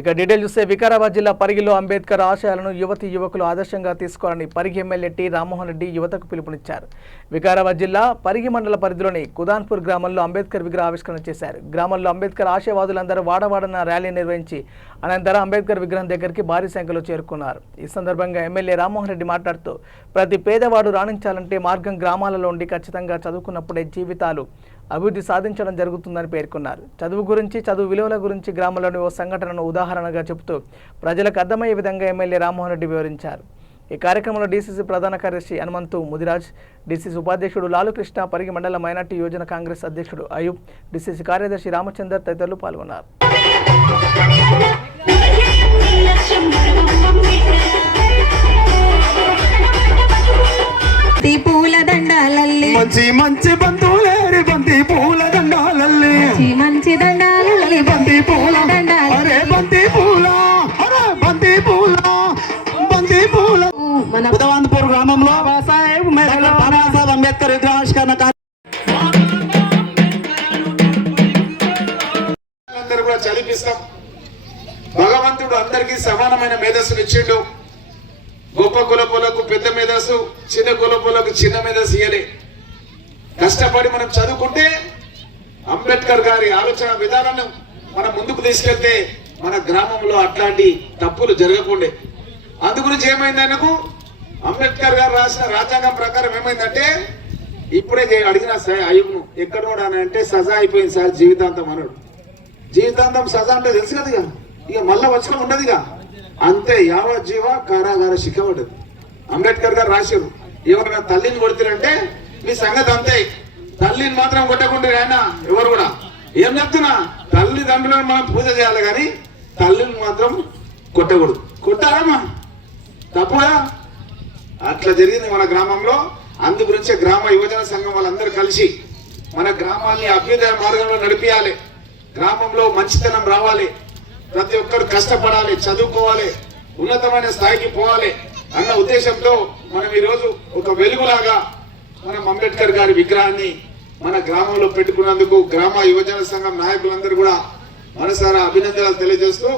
ఇక డీటెయిల్ చూస్తే వికారాబాద్ జిల్లా పరిగిలో అంబేద్కర్ ఆశయాలను యువతి యువకులు ఆదర్శంగా తీసుకోవాలని పరిగి ఎమ్మెల్యే టి రామ్మోహన్ రెడ్డి యువతకు పిలుపునిచ్చారు. వికారాబాద్ జిల్లా పరిగి మండల పరిధిలోని కుదాన్పూర్ గ్రామంలో అంబేద్కర్ విగ్రహ ఆవిష్కరణ చేశారు. గ్రామంలో అంబేద్కర్ ఆశయవాదులందరూ వాడవాడన ర్యాలీ నిర్వహించి అనంతరం అంబేద్కర్ విగ్రహం దగ్గరికి భారీ సంఖ్యలో చేరుకున్నారు. ఈ సందర్భంగా ఎమ్మెల్యే రామ్మోహన్ రెడ్డి మాట్లాడుతూ ప్రతి పేదవాడు రాణించాలంటే మార్గం గ్రామాలలో ఉండి ఖచ్చితంగా చదువుకున్నప్పుడే జీవితాలు అభివృద్ధి సాధించడం జరుగుతుందని పేర్కొన్నారు. చదువు గురించి, చదువు విలువల గురించి గ్రామంలోని ఓ సంఘటనను ఉదాహరణగా చెబుతూ ప్రజలకు అర్థమయ్యే విధంగా ఎమ్మెల్యే రామ్మోహన్ రెడ్డి వివరించారు. ఈ కార్యక్రమంలో డీసీసీ ప్రధాన కార్యదర్శి హనుమంతు ముదిరాజ్, డీసీసీ ఉపాధ్యక్షుడు లాలుకృష్ణ, పరిగి మండల మైనార్టీ యోజన కాంగ్రెస్ అధ్యక్షుడు అయూబ్, డీసీసీ కార్యదర్శి రామచందర్ తదితరులు పాల్గొన్నారు. పూల దండాలల్లి మంచి మంచి బంధువులేరి బంతి పూల దండాలల్లి మంచి దండాలల్లి బంతి పూల దండాలు అరే బంతి పూల అరే బంతి పూల బంతి పూల మన కుదాన్పూర్ గ్రామంలో బాబాసాహెబ్ అంబేద్కర్ విగ్రహావిష్కరణ అందరూ కూడా చదివిస్తాం. భగవంతుడు అందరికీ సమానమైన మేధస్సును ఇచ్చిండు. గొప్ప కులపులకు పెద్ద మేధస్సు, చిన్న కులపులకు చిన్న మేధస్సు ఇయ్యలే. కష్టపడి మనం చదువుకుంటే అంబేద్కర్ గారి ఆలోచన విధానాన్ని మనం ముందుకు తీసుకెళ్తే మన గ్రామంలో అట్లాంటి తప్పులు జరగకుండే. అందుగురించి ఏమైంది, ఆయనకు అంబేద్కర్ గారు రాసిన రాజ్యాంగం ప్రకారం ఏమైందంటే ఇప్పుడే అడిగిన అయ్యను ఎక్కడ అంటే సజా అయిపోయింది సార్, జీవితాంతం అన్నాడు. జీవితాంతం సజా అంటే తెలుసు కదా, ఇక మళ్ళా వచ్చడం ఉండదుగా, అంతే యావజ్జీవ కారాగార శిక్ష పడ్డది. అంబేద్కర్ గారు రాశారు, ఎవరైనా తల్లిని కొడుతారంటే మీ సంగతి అంతే, తల్లిని మాత్రం కొట్టకుండా ఆయన ఎవరు కూడా. ఏం చెప్తున్నా, తల్లిదండ్రులను మనం పూజ చేయాలి కానీ తల్లిని మాత్రం కొట్టకూడదు. కొట్టారమ్మా తప్పుగా అట్లా జరిగింది మన గ్రామంలో. అందు గురించి గ్రామ యువజన సంఘం వాళ్ళందరూ కలిసి మన గ్రామాన్ని అభ్యుదయ మార్గంలో నడిపియాలి. గ్రామంలో మంచితనం రావాలి, ప్రతి ఒక్కరు కష్టపడాలి, చదువుకోవాలి, ఉన్నతమైన స్థాయికి పోవాలి అన్న ఉద్దేశంతో మనం ఈరోజు ఒక వెలుగులాగా మనం అంబేద్కర్ గారి విగ్రహాన్ని మన గ్రామంలో పెట్టుకున్నందుకు గ్రామ యువజన సంఘం నాయకులందరూ కూడా మనసారా అభినందనలు తెలియజేస్తూ